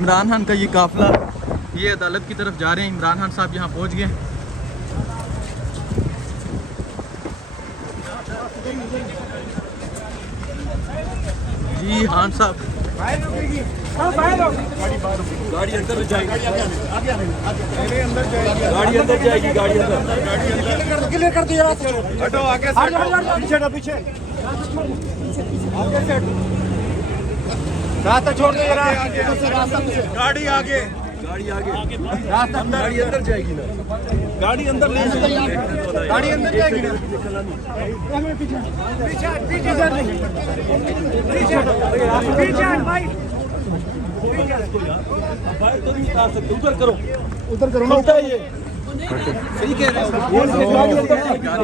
इमरान खान का ये काफिला ये अदालत की तरफ जा रहे हैं। इमरान खान साहब यहाँ पहुँच गए। जी खान साहब गाड़ी अंदर जाएगी, गाड़ी अंदर जाएगी, गाड़ी अंदर क्लियर कर दिया। हटो आगे, पीछे हटो, पीछे रास्ता छोड़ दो, गाड़ी आगे, गाड़ी आगे, रास्ता गाड़ी अंदर जाएगी ना, गाड़ी अंदर ले जाएगी, गाड़ी अंदर जाएगी ना, पीछे पीछे भाई, बाहर तो नहीं उतार सकते, उधर करो, उधर करो ना, ये सही कह रहे हो,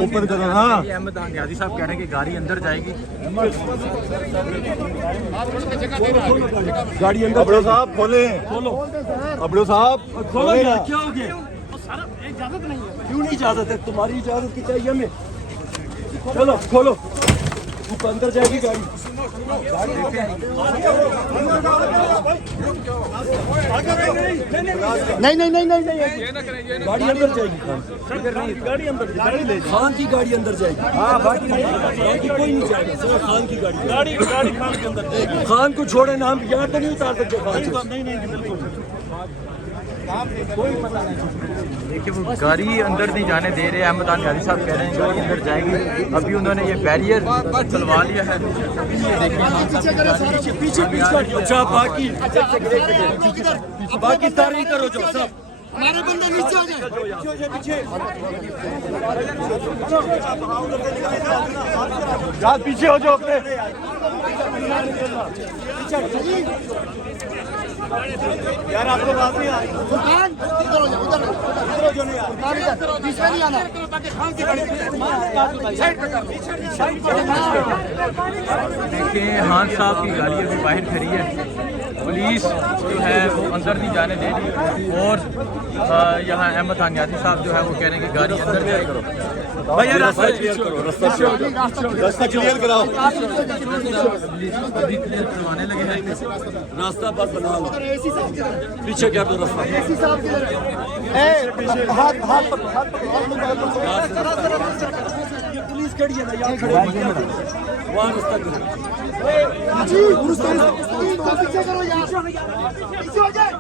ऊपर करो। हाँ, अहमद आनियाजी साहब कह रहे हैं कि गाड़ी अंदर जाएगी। गाड़ी अंदर। अबड़ो साहब खोले, खोलो, अबड़ो साहब खोलो यार, क्या हो गया? इजाजत नहीं है। क्यों नहीं इजाजत है? तुम्हारी इजाजत की चाहिए हमें। चलो खोलो, ऊपर अंदर जाएगी गाड़ी। नहीं नहीं नहीं नहीं नहीं, गाड़ी अंदर जाएगी। गाड़ी अंदर, गाड़ी ले खान की गाड़ी अंदर जाएगी। हाँ, बाकी कोई नहीं जाएगा, सिर्फ खान की गाड़ी। गाड़ी खान के अंदर, खान को छोड़े ना, हम यहाँ तो नहीं उतार सकते खान। नहीं बिल्कुल, कोई पता नहीं। देखिए वो गाड़ी अंदर नहीं जाने दे रहे। अहमद आनियाजी साहब कह रहे हैं गाड़ी अंदर जाएगी। अभी उन्होंने ये बैरियर चलवा लिया है। ये देखिए पीछे पीछे। अच्छा, बाकी तारीख करो जो सब हमारे बंदे नीचे हो जाए, पीछे यार, पीछे हो जाओ अपने। यार आपको बात नहीं आ रही। उधर हो जाओ, उधर बीच में नहीं आना। देखिए खान साहब की गाड़ी अभी बाहर खड़ी है। पुलिस जो है वो अंदर नहीं जाने दे रही और यहाँ अहमद आनियाजी साहब जो है वो कह रहे हैं कि गाड़ी अंदर जाएगी। भैया रास्ता क्लियर करो, रास्ता क्लियर कराओ। अभी क्लियर करवाने लगे हैं। रास्ता बस बना लो, पीछे क्या दो रास्ता। पुलिस खड़ी है ना, यहाँ खड़े वहाँ रास्ता करो। पीछे करो यार, पीछे हो जाए।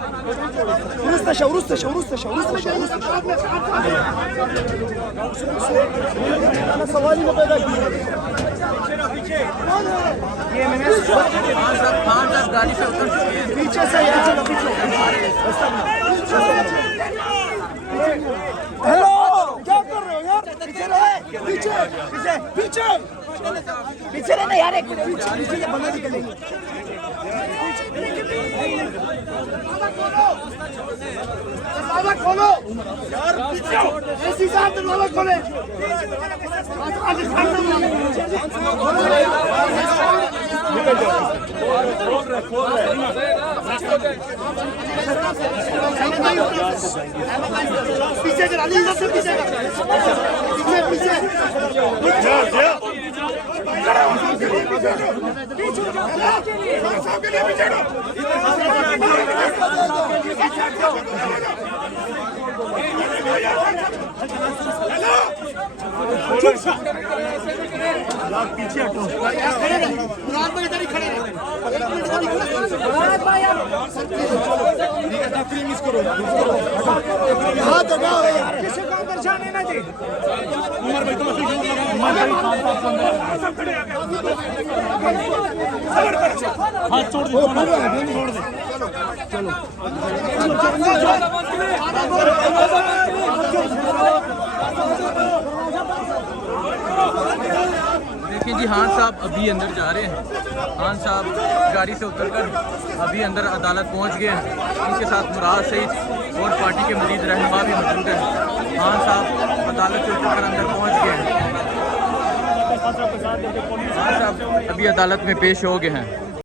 सवाल ही न पैदा किया। खान साहब गाड़ी से उतर चुके हैं। पीछे से यार, हेलो, क्या कर रहे हो यार? पीछे रहे, पीछे पीछे पीछे पीछे रहना यार, एक मिनट पीछे से बंदा निकलेंगे। दरवाजा खोलो यार, ऐसी साहब दरवाजा खोले। पीछे करा ली, पीछे पीछे पीछे पीछे हटो, मुराद भाई इधर ही खड़े रहे। मिस करो, हाथ दबाओ यार, किसी को अंदर जाने ना दे। उमर भाई तुम हाथ छोड़ दे, छोड़ दे। चलो देखिए जी खान साहब अभी अंदर जा रहे हैं। खान साहब गाड़ी से उतरकर अभी अंदर अदालत पहुंच गए हैं। उनके साथ मुराद सईद और पार्टी के मजीद रहनुमा भी मौजूद हैं। खान साहब अदालत से उतरकर अंदर पहुंच गए हैं। खान साहब अभी अदालत में पेश हो गए हैं।